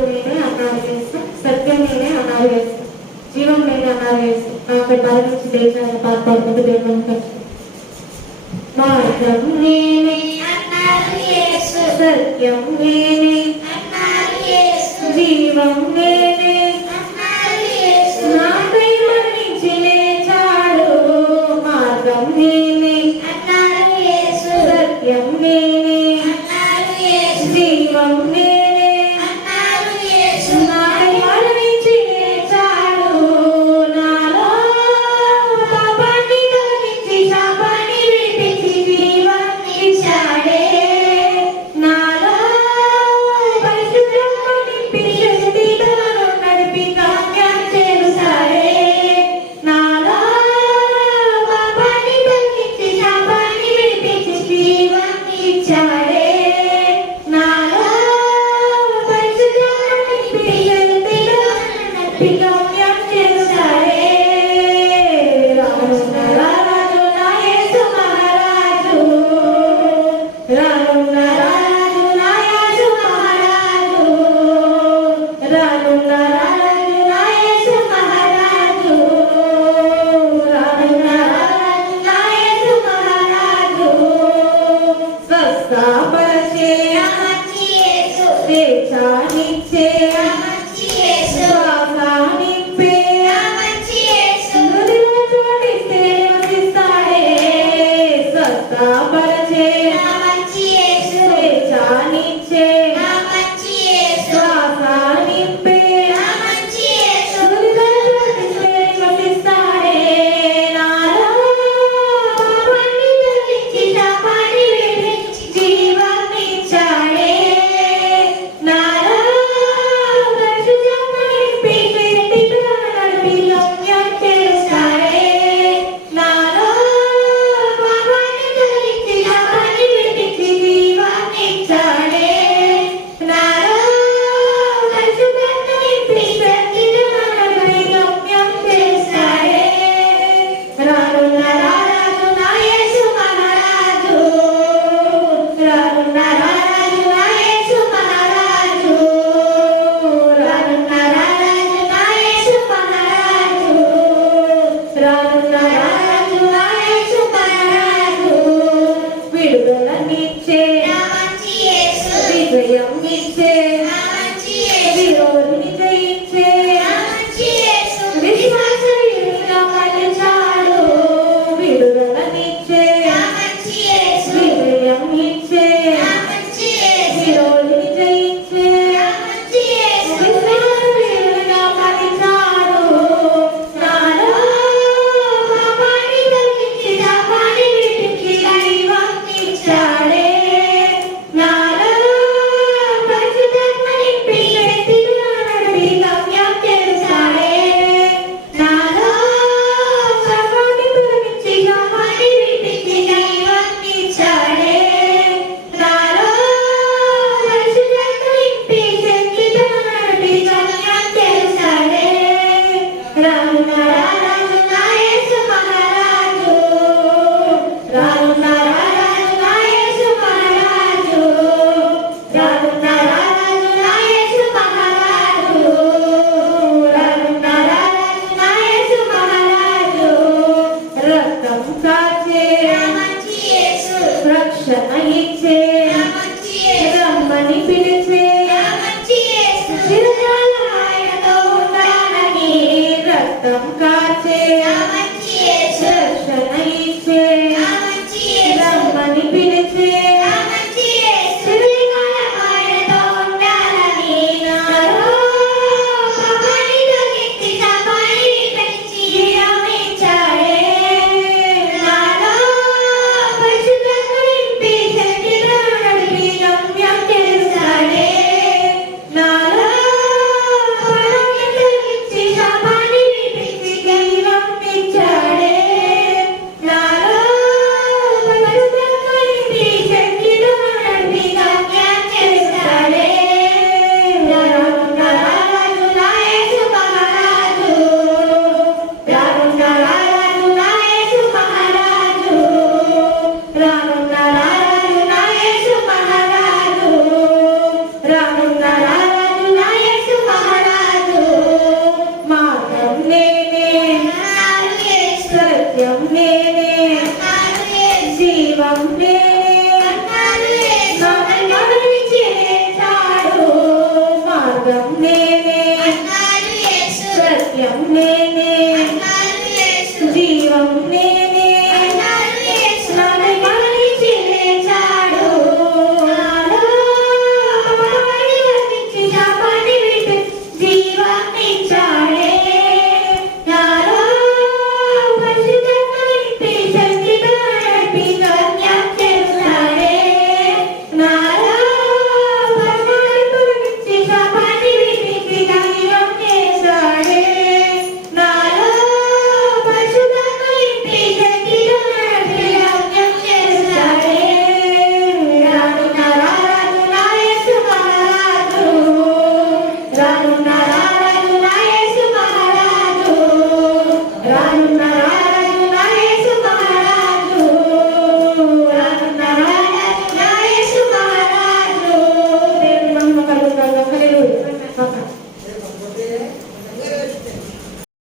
సత్యం నేనే అన్నారు చేస్తూ సత్యం నేనే అన్నారు చేస్తూ జీవం నేనే అన్నారు చేస్తూ నాకు మరణించి దేశాన్ని పాపాత్మకు దేవం మార్గం నేనే. సత్యం నేనే. జీవం నేనే. నాపై మరణించి లేచాడు. మార్గం నేనే. നാം Música